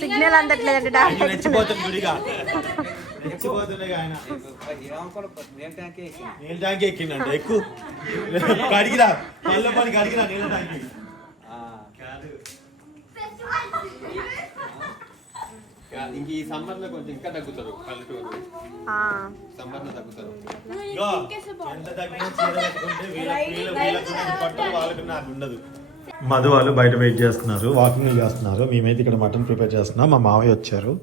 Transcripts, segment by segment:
Signal అందట్లేదండి ఆయన. Doctor నీళ్ళ tank ఎక్కిండండి ఎక్కువ. కడిగిరా. పళ్ళ పడి కడిగిరా నీళ్ళ ట్యాంక్ ఇంక ఈ సమ్మర్లో కొంచెం ఇంకా తగ్గుతారు పల్లెటూరు. ఆ, సమ్మర్లో తగ్గుతారు మధు వాళ్ళు బయట వెయిట్ చేస్తున్నారు వాకింగ్ చేస్తున్నారు. మేమైతే ఇక్కడ మటన్ ప్రిపేర్ చేస్తున్నాం. మా మావయ్య వచ్చారు.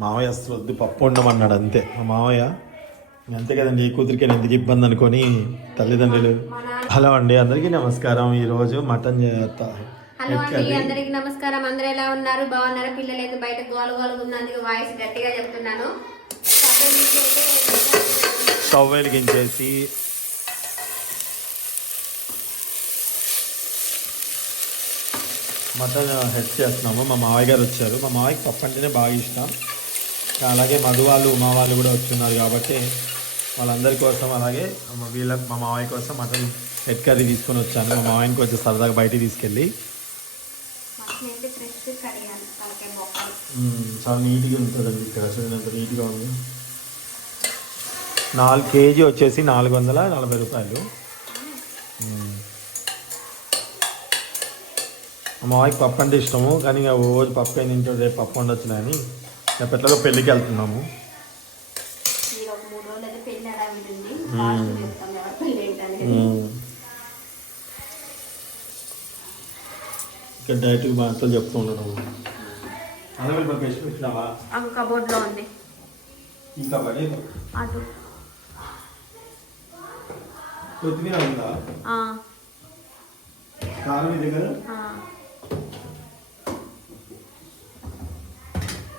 మావయ్య అసలు వద్దు పప్పు ఉండమన్నాడు అంతే. మా మావయ్య అంతే కదండి ఈ కూతురికి ఎందుకు ఇబ్బంది అనుకొని తల్లిదండ్రులు? హలో అండి అందరికీ నమస్కారం. ఈరోజు మటన్ చేస్తా. హలో అండి అందరికి నమస్కారం. అందరూ ఎలా ఉన్నారు? బాగున్నారా? పిల్లలు అయితే బయట గోల గోలుగా ఉన్నందుకు వాయిస్ గట్టిగా చెప్తున్నాను. స్టవ్ వెలిగించేసి మటన్ హెడ్ చేస్తున్నాము. మా మావయ్య గారు వచ్చారు. మా మావయ్యకి పప్పు అంటేనే బాగా ఇష్టం. అలాగే మధు వాళ్ళు ఉమా వాళ్ళు కూడా వచ్చున్నారు కాబట్టి వాళ్ళందరి కోసం అలాగే వీళ్ళ మా మావయ్య కోసం మటన్ హెడ్ కర్రీ తీసుకొని వచ్చాను. మా మావయ్యని కొంచెం సరదాగా బయటికి తీసుకెళ్ళి మటన్ అయితే ఫ్రెష్ కడిగాను తలకాయ బొక్కలు మ్మ్, చాలా నీట్గా ఉంటుందండి ఇక్కడ. చూడండి నీట్గా ఉంది. నాలుగు కేజీ వచ్చేసి నాలుగు వందల నలభై రూపాయలు. మామయ్యకి పప్పు అంటే ఇష్టము కానీ ఇక రోజు పప్పు అయిన ఇంట్లో రేపు పప్పు ఉండొచ్చు అని రేపు ఎట్లాగో పెళ్ళికి వెళ్తున్నాము. మూడు రోజులు పెళ్ళి ఇక్కడ డైరెక్ట్గా మాటలు చెప్తూ ఉండడం. కబోర్డ్లో ఉంది ఇంకా పడే అటు. కొత్తిమీర ఉందా? ఆ, కారం.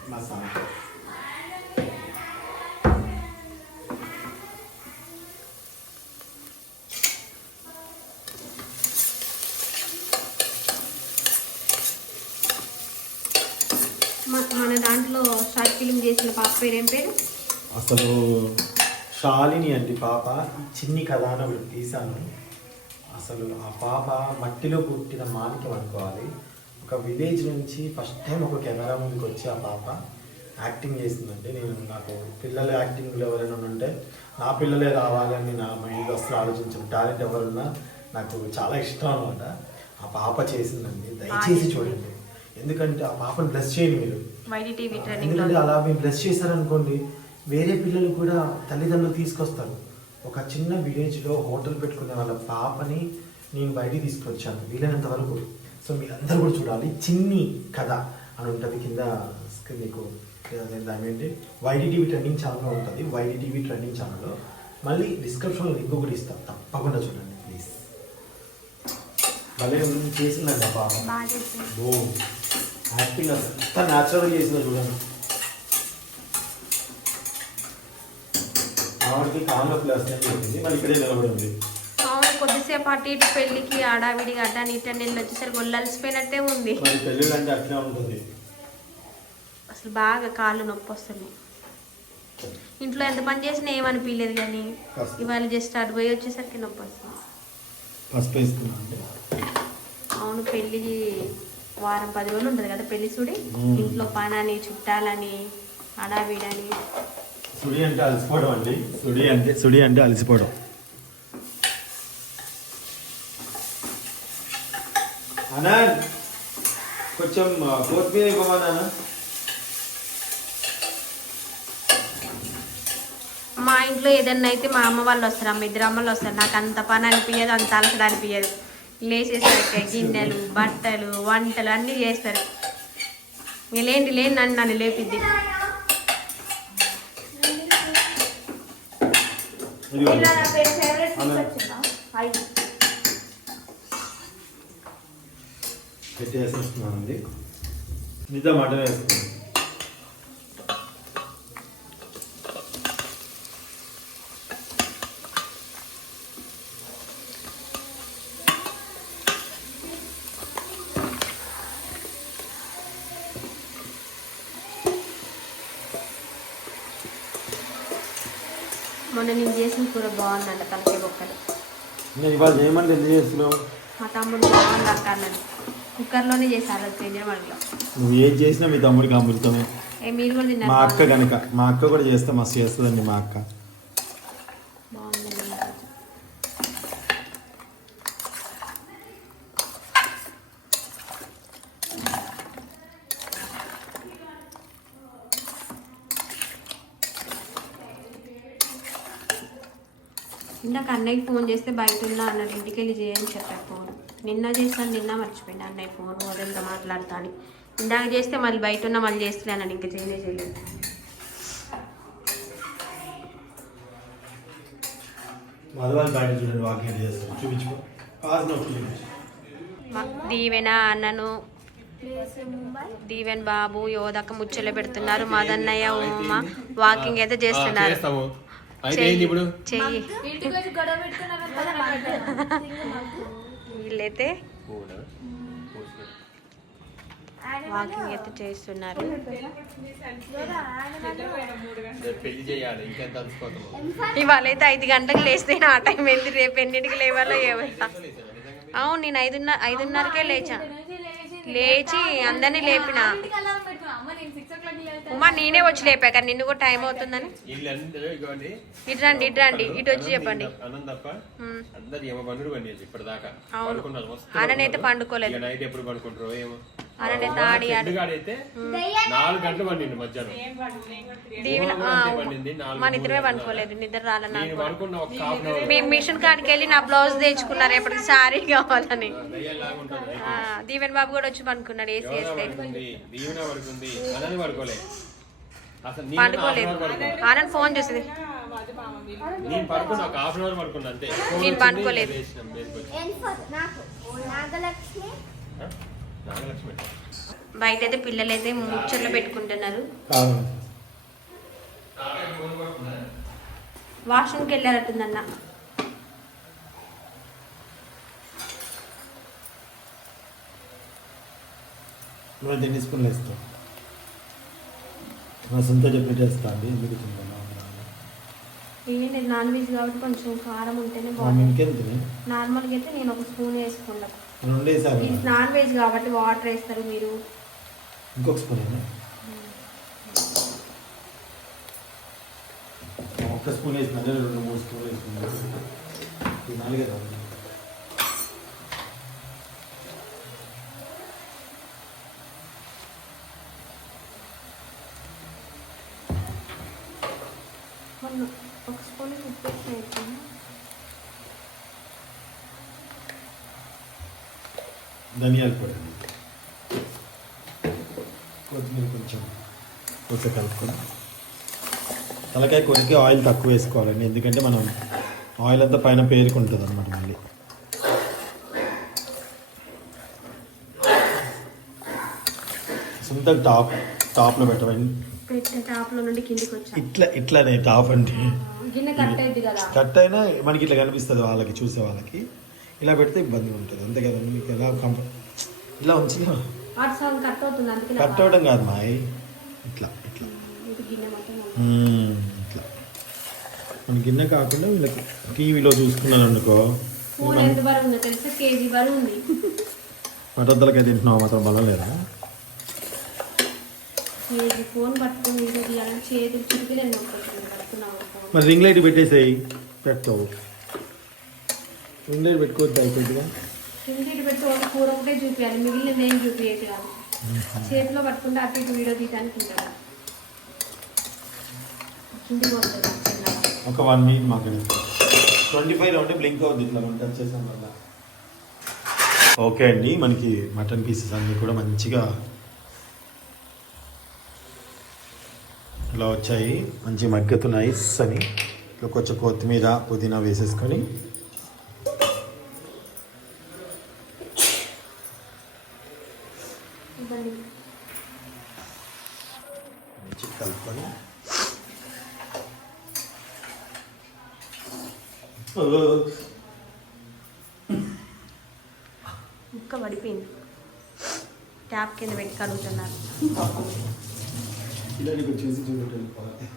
మసాలా. పేరు పేరు? అసలు శాలిని అండి పాప. చిన్ని కథ అని ఒకటి తీశాను. అసలు ఆ పాప మట్టిలో పుట్టిన మాణిక్యం అనుకోవాలి. ఒక విలేజ్ నుంచి ఫస్ట్ టైం ఒక కెమెరా ముందుకు వచ్చి ఆ పాప యాక్టింగ్ చేసిందండి. నేను నాకు పిల్లలు యాక్టింగ్లో ఎవరైనా ఉంటే నా పిల్లలే రావాలని నా మైండ్లో అసలు ఆలోచించిన. టాలెంట్ ఎవరున్నా నాకు చాలా ఇష్టం అనమాట ఆ పాప చేసిందండి. దయచేసి చూడండి. ఎందుకంటే ఆ పాపను బ్లెస్ చేయండి మీరు. ఎందుకంటే అలా మీరు బ్లెస్ చేశారనుకోండి వేరే పిల్లలు కూడా తల్లిదండ్రులు తీసుకొస్తారు. ఒక చిన్న విలేజ్లో హోటల్ పెట్టుకునే వాళ్ళ పాపని నేను బయటికి తీసుకొచ్చాను వీలైనంత వరకు. సో మీరందరూ కూడా చూడాలి. చిన్ని కథ అని ఉంటుంది కింద మీకు. దాని ఏంటి? వైడి టీవీ ట్రెండింగ్ ఛానల్లో ఉంటుంది. వైడి టీవీ ట్రెండింగ్ ఛానల్లో మళ్ళీ డిస్క్రిప్షన్లో లింక్ కూడా ఇస్తాను తప్పకుండా చూడండి ప్లీజ్ భలే చేసిందండి పాప. ఓ ఎంత న్యాచురల్గా చేసిందో చూడండి. ఆవిడకి కాళ్ళు చెప్పింది మళ్ళీ ఇక్కడే నిలబడి ఉంది అవును కొద్దిసేపు అటు ఇటు పెళ్ళికి ఆడావిడిగా అడ్డా నీట నీళ్ళు వచ్చేసరికి ఒళ్ళలిసిపోయినట్టే ఉంది. మరి పెళ్ళిళ్ళు అంటే అట్లే ఉంటుంది. అసలు బాగా కాళ్ళు నొప్పి వస్తున్నాయి ఇంట్లో ఎంత పని చేసినా ఏమనిపించలేదు కానీ. ఇవాళ జస్ట్ అటు పోయి వచ్చేసరికి నొప్పి వస్తుంది. పసుపు అవును పెళ్ళి వారం పది రోజులు ఉంటుంది కదా పెళ్ళి మ్మ్. ఇంట్లో పనని చుట్టాలని అడావిడని సుడి అంటే అలసిపోవడం అండి. సుడి అంటే సుడి అంటే అలసిపోవడం. అన్నా కొంచెం కొత్తిమీర ఇవ్వమన్నా మా ఇంట్లో ఏదన్నా అయితే మా అమ్మ వాళ్ళు వస్తారు అమ్మ ఇద్దరు అమ్మలు వస్తారు. నాకు అంత పని అనిపించదు అంత అలసట అనిపించదు లేచేసరికి గిన్నెలు బట్టలు వంటలు అన్నీ చేస్తారు. ఇక లేండి లేని నన్ను నన్ను లేపిద్ది. ఇదిగో. ఇలా నా పేరు favorite అలా. తీసుకొచ్చిందా? ఐదు. పెట్టేసేస్తున్నానండి నిజం మటన్ వేస్తున్నాను మొన్న నేను చేసిన కూర బాగుందంట తలకాయ బొక్కలు. నేను ఇవాళ చేయమని ఎందుకు చేస్తున్నావు? మా తమ్ముడు బాగుంది అక్క అన్నది కుక్కర్లోనే చేశారు అది పెంజర మడిలో నువ్వు ఏం చేసినా మీ తమ్ముడికి అమృతమే. ఏ మీరు కూడా మా తిన్నారు అక్క కనుక మా అక్క కూడా చేస్తే మస్తు చేస్తుందండి మా అక్క. ఇందాక అన్నయ్యకి ఫోన్ చేస్తే బయట ఉన్నా అన్నాడు ఇంటికి వెళ్ళి చేయని చెప్పాడు ఫోన్. నిన్న చేస్తాను నిన్న మర్చిపోయింది అన్నయ్య ఫోన్ వదిలితో మాట్లాడతా అని. ఇందాక చేస్తే మళ్ళీ బయట ఉన్నా మళ్ళీ చేస్తులే అన్నాడు ఇంకా చేయలే చేయలేదు. దీవెన అన్నను దీవెన్ బాబు యోధక ముచ్చలు పెడుతున్నారు. మదన్నయ్య ఉమ్మ వాకింగ్ అయితే చేస్తున్నారు. అయితే ఏంది ఇప్పుడు? చెయ్యి. వీళ్ళైతే? వాకింగ్ అయితే చేస్తున్నారు. ఇవాళ అయితే ఐదు గంటలకు లేస్తే ఆ టైం ఏంది? రేపు ఎన్నింటికి లేవాలో ఏమైనా అవును నేను ఐదున్నర ఐదున్నరకే లేచా. లేచి అందరినీ లేపిన. ఉమా నేనే వచ్చి లేపాక నిన్ను కూడా టైం అవుతుందని. ఇటు రండి ఇటు రండి ఇటు వచ్చి చెప్పండి. అవును. పడుకున్నారు. పండుకోలేదు. ఆడి చెడ్డుగాడైతే నాలుగు గంటలు పండింది మధ్యాహ్నం మన ఇద్దరమే పండుకోలేదు నిద్ర రాలే నేను నాకు. పడుకున్న ఒక హాఫ్ అన్ అవర్ మీ మిషన్ కాడికి వెళ్ళి నా బ్లౌజ్ తెచ్చుకున్నారు ఎప్పటికి సారీ కావాలని. దీవెన్ బాబు కూడా వచ్చి పనుకున్నాడు ఏసీ వేస్తే పండుకోలేదు. ఆనంద్ ఫోన్ చేసింది. నేను పడుకోలేదు. నాగలక్ష్మి బయట అయితే పిల్లలు అయితే ముచ్చట్లు పెట్టుకుంటున్నారు. వాష్రూమ్కి వెళ్ళారట్టుందన్న నువ్వు ఎన్ని స్పూన్లు సొంత అండి ఎందుకు? ఏంటి నాన్ వెజ్ కాబట్టి కొంచెం కారం ఉంటేనే బాగుంటుంది. నార్మల్గా అయితే నేను ఒక స్పూన్ వేసుకున్నాను రెండేసారి ఇది నాన్ వెజ్ కాబట్టి వాటర్ వేస్తారు మీరు. ఇంకొక స్పూన్ ఒక్క స్పూన్ వేసిన రెండు మూడు స్పూన్లు వేసుకున్నాను కదా మొన్న ఒక స్పూన్ ఉప్పు వేసి ధనియాల పొడి. కొత్తిమీర కొంచెం కొద్దిగా కలుపుకొని. తలకాయ కొరికి ఆయిల్ తక్కువ వేసుకోవాలండి. ఎందుకంటే మనం ఆయిల్ అంతా పైన పేరుకుంటుంది అనమాట మళ్ళీ. సొంత టాప్ టాప్లో పెట్టవండి ఇట్లా ఇట్లానే టాప్ అంటే కట్ అయినా మనకి ఇట్లా కనిపిస్తుంది వాళ్ళకి చూసే వాళ్ళకి. ఇలా పెడితే ఇబ్బంది ఉంటుంది. అంతే కదా మీకు ఎలా కంఫర్ట్ ఇలా సగం కట్ అవ్వడం కాదు మాయ్. ఇట్లా ఇట్లా. ఇట్లా. మన గిన్నె కాకుండా వీళ్ళకి టీవీలో చూసుకున్నాను అనుకో. పట్టద్దలకైతే తింటున్నావు మాత్రం? బలం లేదా? ఫోన్ పట్టుకుని చేతులు మరి రింగ్ లైట్ పెట్టేసేయి. పెడతావు లైట్ పెట్టుకోవద్దు అయిపోతుందిగా కింద ఇటు పెట్టి ఒక కూర ఒకటే చూపించాలి మిగిలిన నేను చూపించేది కాదు చేతిలో పట్టుకుంటే అటు ఇటు వీడియో తీయడానికి చిన్నగా. ఒక వన్ వీక్ మాకు ట్వంటీ ఫైవ్ ఉంటే బ్లింక్ అవుద్ది ఇట్లా మనం టచ్ చేసాం వల్ల ఓకే అండి మనకి మటన్ పీసెస్ అన్నీ కూడా మంచిగా ఇలా వచ్చాయి. మంచి మగ్గతున్నాయి అని ఇట్లా కొంచెం కొత్తిమీర పుదీనా వేసేసుకొని ఇవ్వండి. కలుపుకొని. ముక్క పడిపోయింది. ట్యాప్ కింద పెట్టి కడుగుతున్నారు. ఇలా నీకు చూసి చూసి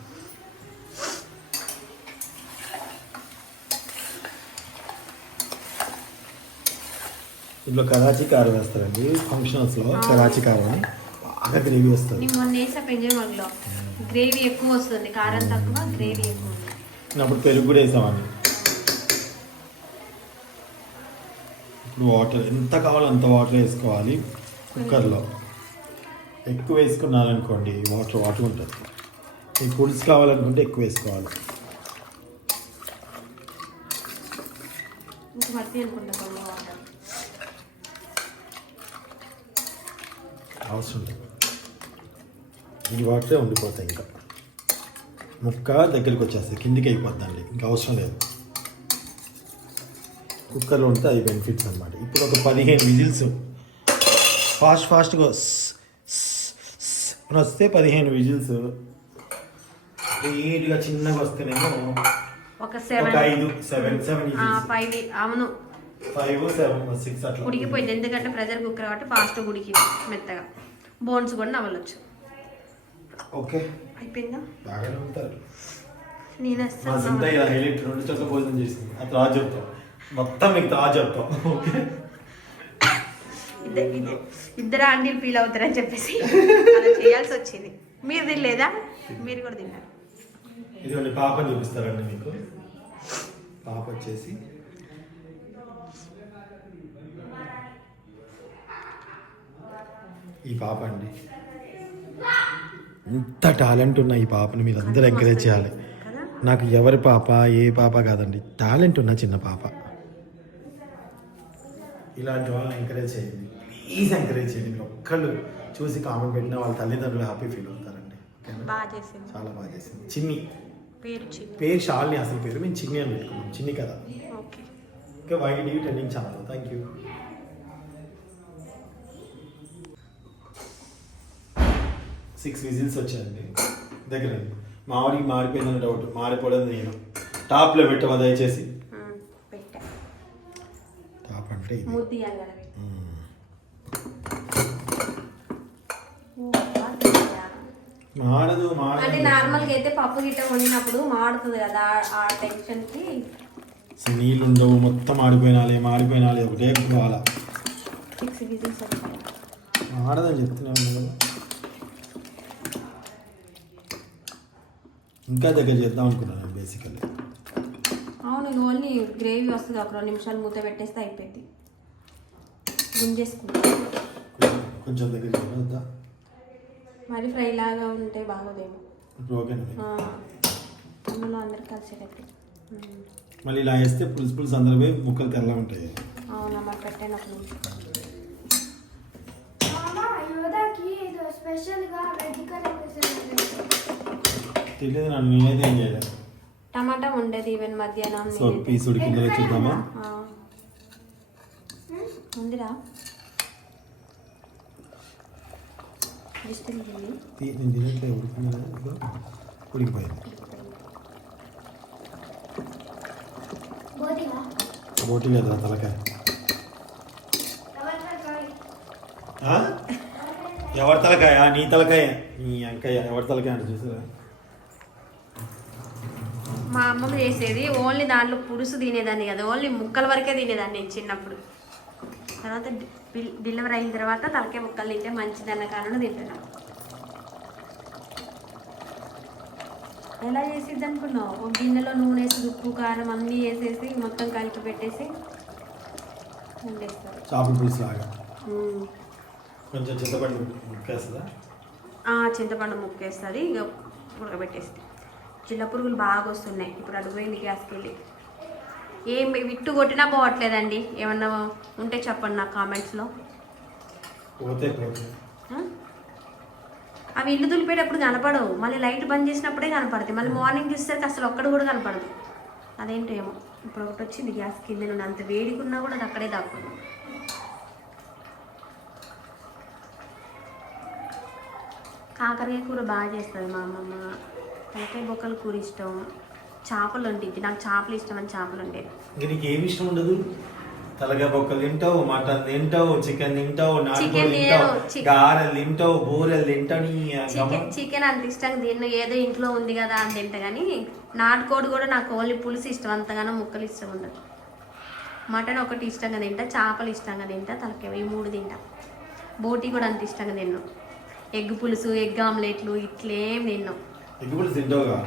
ఇందులో కరాచీ కారం వేస్తారండి. ఫంక్షన్స్లో కరాచీ కారం అని బాగా గ్రేవీ వస్తుంది నేను మొన్న వేసా పెంజమగ్లో గ్రేవీ ఎక్కువ వస్తుంది కారం తక్కువ గ్రేవీ ఎక్కువ అప్పుడు పెరుగు కూడా వేసామండి ఇప్పుడు వాటర్ ఎంత కావాలో అంత వాటర్ వేసుకోవాలి కుక్కర్లో. ఎక్కువ వేసుకున్నారనుకోండి వాటర్ వాటర్ ఉంటుంది. మీకు పులుసు కావాలనుకుంటే ఎక్కువ వేసుకోవాలి. ఇంకా అనుకుంటా కొన్ని వాటర్ అవసరం లేదు. ఈ వాటరే ఉండిపోతాయి ఇంకా. ముక్క దగ్గరికి వచ్చేస్తాయి కిందికి అయిపోద్దండి ఇంకా అవసరం లేదు. కుక్కర్లో ఉంటే అవి బెనిఫిట్స్ అనమాట ఇప్పుడు ఒక పదిహేను విజిల్స్ ఫాస్ట్ ఫాస్ట్గా అని వస్తే పదిహేను విజిల్స్. నీట్గా చిన్నగా వస్తేనేమో ఒక ఒక సెవెన్ ఐదు సెవెన్ సెవెన్ ఫైవ్ అవును. ఫైవ్ సెవెన్ సిక్స్ అట్లా ఉడికిపోయింది. ఎందుకంటే ప్రెజర్ కుక్కర్ కాబట్టి ఫాస్ట్ ఉడికింది మెత్తగా. బోన్స్ కూడా నవ్వలొచ్చు ఓకే. అయిపోయిందా? ఉంటారు. నేను ఇలా హైలైట్ రెండు చోట్ల భోజనం చేసింది. ఆ తర్వాత చెప్తాం. మొత్తం మీకు తర్వాత చెప్తాం. ఓకే. ఇద్ద- ఇద్ద- ఇద్దరు ఆంటీలు ఫీల్ అవుతారని చెప్పేసి అలా చేయాల్సి వచ్చింది. మీరు తినలేదా? మీరు కూడా తిన్నారు. ఇదిగోండి పాపని చూపిస్తారండి మీకు. పాప వచ్చేసి ఈ పాప అండి. ఎంత టాలెంట్ ఉన్న ఈ పాపని మీరు అందరూ ఎంకరేజ్ చేయాలి. నాకు ఎవరి పాప ఏ పాప కాదండి. టాలెంట్ ఉన్న చిన్న పాప. ఇలాంటి వాళ్ళని ఎంకరేజ్ చేయండి. ప్లీజ్ ఎంకరేజ్ చేయండి. మీరు ఒక్కళ్ళు చూసి కామెంట్ పెట్టిన వాళ్ళ తల్లిదండ్రులు హ్యాపీ ఫీల్ అవుతారండి. చాలా బాగా చేసింది. చిన్ని. పేరు షాల్ని అసలు పేరు. మేము చిన్ని అని పెట్టుకున్నాం. చిన్ని కదా. ఓకే. ఇంకా YD trending channel thank you six whistles వచ్చాయండి. దగ్గర మామిడికి మారిపోయిందని డౌట్ మారిపోవడం నేను టాప్లో పెట్టవా దయచేసి? టాప్ అంటే? మాడదు అంటే నార్మల్గా అయితే పప్పు గిట్ట వండినప్పుడు మాడుతుంది కదా ఆ- టెన్షన్కి? నీళ్ళు ఉండవు మొత్తం ఆడిపోయినాలే మాడిపోయినాలే ఒకటే కావాలా మాడదని చెప్తూనే ఉన్నాను కదా ఇంకా దగ్గర చేద్దాం అనుకున్నాను బేసికల్లీ అవును ఇది ఓన్లీ గ్రేవీ వస్తుంది ఒక రెండు నిమిషాలు మూత పెట్టేస్తే అయిపోయింది గుంజేసుకుంటా కొంచెం దగ్గర చేయవద్దా మరి ఫ్రై లాగా ఉంటే బాగోదేమో. ఇప్పుడు ఓకేనా అందులో అందరు కలిసేటట్టు. మళ్ళీ ఇలా వేస్తే పులుసు పులుసు అందరూ పోయి ముక్కలు తెల్లగా ఉంటాయి. అవునా మరి పెట్టాను యోధాకి ఏదో స్పెషల్గా రెడ్ కలర్ తెలియదు నన్ను నేనైతే ఏం చేయలేదు. టమాటా ఉండేది ఈవెన్ మధ్యాహ్నం సో. పీస్ ఉడికిందో చూద్దామా. ఉందిరా. నేను తినట్లే ఉడికింది. ఉడికిపోయింది. బోటి తలకాయ? ఎవరి తలకాయ? నీ తలకాయ. నీ అంకాయ ఎవరి తలకాయ అంటే చూసారా మా అమ్మమ్మ చేసేది. ఓన్లీ దాంట్లో పులుసు తినేదాన్ని కదా. ఓన్లీ ముక్కల వరకే తినేదాన్ని నేను చిన్నప్పుడు. తర్వాత డెలివరీ అయిన తర్వాత తలకే ముక్కలు తింటే మంచిదన్న కారణం తింటున్నా. ఎలా చేసిద్ది అనుకున్నావు? ఒక గిన్నెలో నూనె వేసి ఉప్పు కారం అన్నీ వేసేసి మొత్తం కలిపి పెట్టేసి వండేస్తారు. చేపల పులుసు లాగా? మ్మ్. కొంచెం చింతపండు ముక్కేస్తుందా? చింతపండు ముక్కేస్తుంది. ఇక ఉడకబెట్టేస్తుంది చిల్ల పురుగులు బాగా వస్తున్నాయి. ఇప్పుడు అడిగిపోయింది గ్యాస్కి వెళ్ళి. ఏం విట్టు కొట్టినా పోవట్లేదండి. ఏమన్నా ఉంటే చెప్పండి నాకు కామెంట్స్లో. అవి ఇల్లు దులిపేటప్పుడు కనపడవు. మళ్ళీ లైట్ బంద్ చేసినప్పుడే కనపడుతుంది మళ్ళీ మార్నింగ్ చూసేసరికి అసలు ఒక్కడు కూడా కనపడదు. అదేంటో ఏమో. ఇప్పుడు ఒకటి వచ్చింది గ్యాస్ కింద నుండి. అంత వేడికున్నా కూడా అది అక్కడే దాక్కుంది కాకరకాయ కూర బాగా చేస్తుంది మా అమ్మమ్మ. తలకాయ బొక్కల కూర ఇష్టం. చేపలు వండిద్ది నాకు చేపలు ఇష్టం అని చేపలు ఉండేది నీకు ఏమి ఇష్టం ఉండదు? తలకాయ బొక్కలు తింటావు మటన్ తింటావు చికెన్ తింటావు నాటుకోడి Chicken తింటావు గారెలు తింటావు బూరెలు తింటావు చికెన్ చికెన్ అంత ఇష్టంగా తిన్న. ఏదో ఇంట్లో ఉంది కదా అని తింటా కానీ నాటుకోడి కూడా నాకు ఓన్లీ పులుసు ఇష్టం. అంతగానో ముక్కలు ఇష్టం ఉండదు. మటన్ ఒకటి ఇష్టంగా తింటా చేపలు ఇష్టంగా తింటా తలకాయ ఈ మూడు తింటా. బోటి కూడా అంత ఇష్టంగా తిన్నాం. ఎగ్ పులుసు ఎగ్ ఆమ్లెట్లు ఇట్లేం తిన్నాం. ఎగ్గుపులు తింటావుగా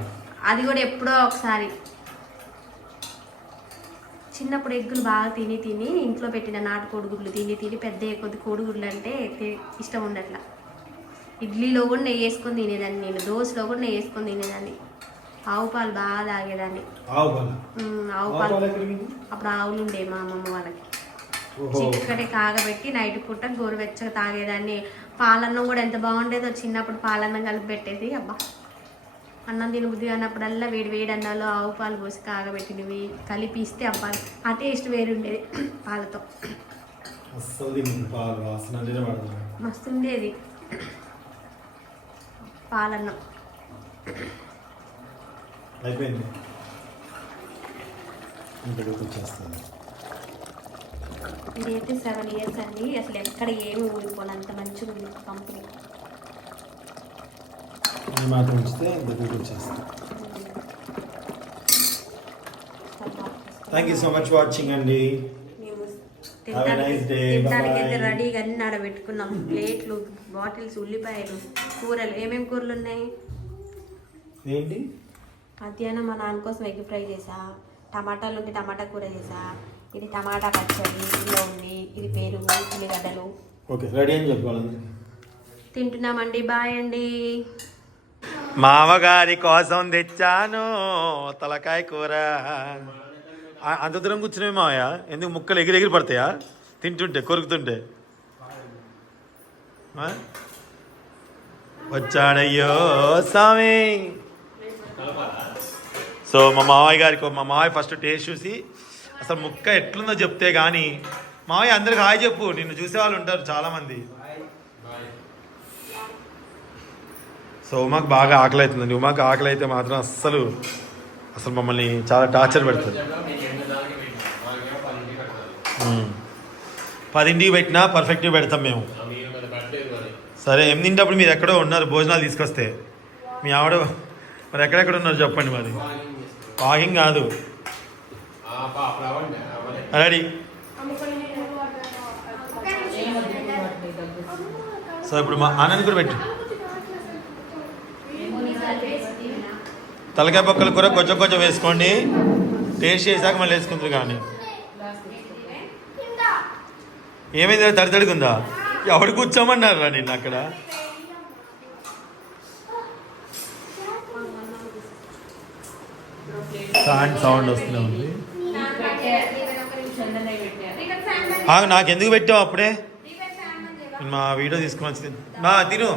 అది కూడా ఎప్పుడో ఒకసారి. చిన్నప్పుడు ఎగ్గులు బాగా తిని తిని ఇంట్లో పెట్టిన నాటు కోడిగుడ్లు తిని తిని పెద్ద కొద్ది కోడిగుడ్లు అంటే ఇష్టం ఉండట్లా. ఇడ్లీలో కూడా నెయ్యి వేసుకొని తినేదాన్ని నేను దోశలో కూడా నెయ్యి వేసుకొని తినేదాన్ని. ఆవు పాలు బాగా తాగేదాన్ని. ఆవు పాల? అప్పుడు ఆవులు ఉండే మా అమ్మమ్మ వాళ్ళకి. చిక్కటి కాగబెట్టి నైట్ పూట గోరువెచ్చగా తాగేదాన్ని. పాలన్నం కూడా ఎంత బాగుండేదో చిన్నప్పుడు పాలన్నం కలిపి పెట్టేది అబ్బా. అన్నం తినబుద్ధి అన్నప్పుడల్లా వేడి వేడి అన్నాలు ఆవు పాలు పోసి కాగబెట్టినవి కలిపి ఇస్తే అబ్బా ఆ టేస్ట్ వేరు ఉండేది పాలతో. మస్తు ఉండేది పాలన్నం. అయిపోయింది. ఇదైతే సెవెన్ ఇయర్స్ అండి. అసలు ఎక్కడ ఏమి ఊడిపోను అంత మంచిగా ఉంది కంపెనీ మాట ఉంచితే దగ్గరికి వచ్చేస్తాను thank you so much watching అండి. రెడీగా అన్ని ఆడ పెట్టుకున్నాం ప్లేట్లు బాటిల్స్ ఉల్లిపాయలు కూరలు. ఏమేమి కూరలు ఉన్నాయి? ఏంటి? మధ్యాహ్నం మా నాన్న కోసం ఎగ్ ఫ్రై చేసా. టమాటాలు ఉంటే టమాటా కూర చేసా. ఇది టమాటా పచ్చడి ఇందులో ఉంది. ఇది పెరుగు ఉల్లిగడ్డలు. ఓకే రెడీ అని చెప్పాలి తింటున్నామండి. బాయ్ అండి మామగారి కోసం తెచ్చాను తలకాయ కూర. అంత దూరం కూర్చునే మావయ్య? ఎందుకు ముక్కలు ఎగిరి ఎగిరి పడతాయా? తింటుంటే కొరుకుతుంటే. వచ్చాడయ్యో స్వామి. సో మా మావయ్య గారికి మా మావయ్య ఫస్ట్ టేస్ట్ చూసి అసలు ముక్క ఎట్లుందో చెప్తే కానీ మావయ్య అందరికి హాయ్ చెప్పు నిన్ను చూసే వాళ్ళు ఉంటారు చాలామంది. సో ఉమాకు బాగా ఆకలి అవుతుందండి ఉమాకు ఆకలి అయితే మాత్రం అస్సలు అసలు మమ్మల్ని చాలా టార్చర్ పెడుతుంది. పదింటికి పెట్టినా పర్ఫెక్ట్గా పెడతాం మేము. సరే ఎనిమిదింటప్పుడు మీరు ఎక్కడో ఉన్నారు భోజనాలు తీసుకొస్తే? మీ ఆవిడ మరి ఎక్కడెక్కడ ఉన్నారు చెప్పండి మరి. వాకింగ్ కాదు. రెడీ. సో ఇప్పుడు మా ఆనంద్ కూడా పెట్టు. తలకాయ పక్కల కూర కొంచెం కొంచెం వేసుకోండి. టేస్ట్ చేశాక మళ్ళీ వేసుకుంటారు కానీ. ఏమైంది తడి తడిగా ఉందా ఎవడు కూర్చోమన్నారు రా నిన్ను అక్కడ? ఫ్యాన్ సౌండ్ వస్తూనే ఉంది. నాకు ఎందుకు పెట్టావు అప్పుడే? నేను మా వీడియో తీసుకుని వచ్చి తిను.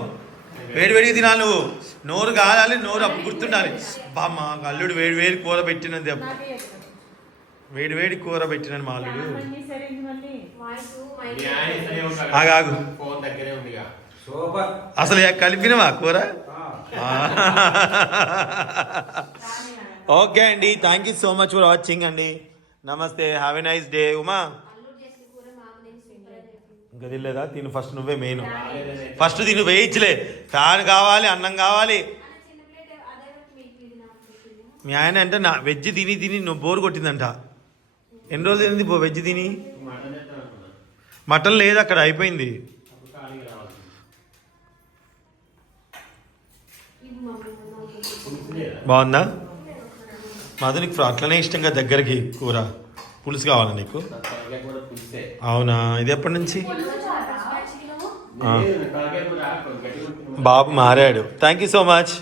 వేడి వేడికి తినాలి నువ్వు. నోరు కాలాలి నోరు అప్పుడు గుర్తుండాలి. బా మా అల్లుడు వేడి వేడి కూర పెట్టినది వేడి వేడి కూర పెట్టినాను మా అల్లుడు. ఆగాగు అసలు కలిపినవా కూర? ఓకే అండి. Thank you so much for watching అండి. నమస్తే. Have a nice day. Uma. ఇంకా తినలేదా? తిను. ఫస్ట్ నువ్వే మెయిన్. ఫస్ట్ తిను వేయించలే. ఫ్యాన్ కావాలి అన్నం కావాలి. మీ ఆయన అంటే నా వెజ్ తిని తిని నువ్వు బోర్ కొట్టిందంట. ఎన్ని రోజులు తింది వెజ్ తిని. మటన్ లేదు అక్కడ అయిపోయింది. బాగుందా? మాధు నీకు అట్లనే ఇష్టంగా దగ్గరికి కూర. పులుసు కావాలా నీకు? అవునా? ఇది ఎప్పటి నుంచి. బాబు మారాడు. Thank you so much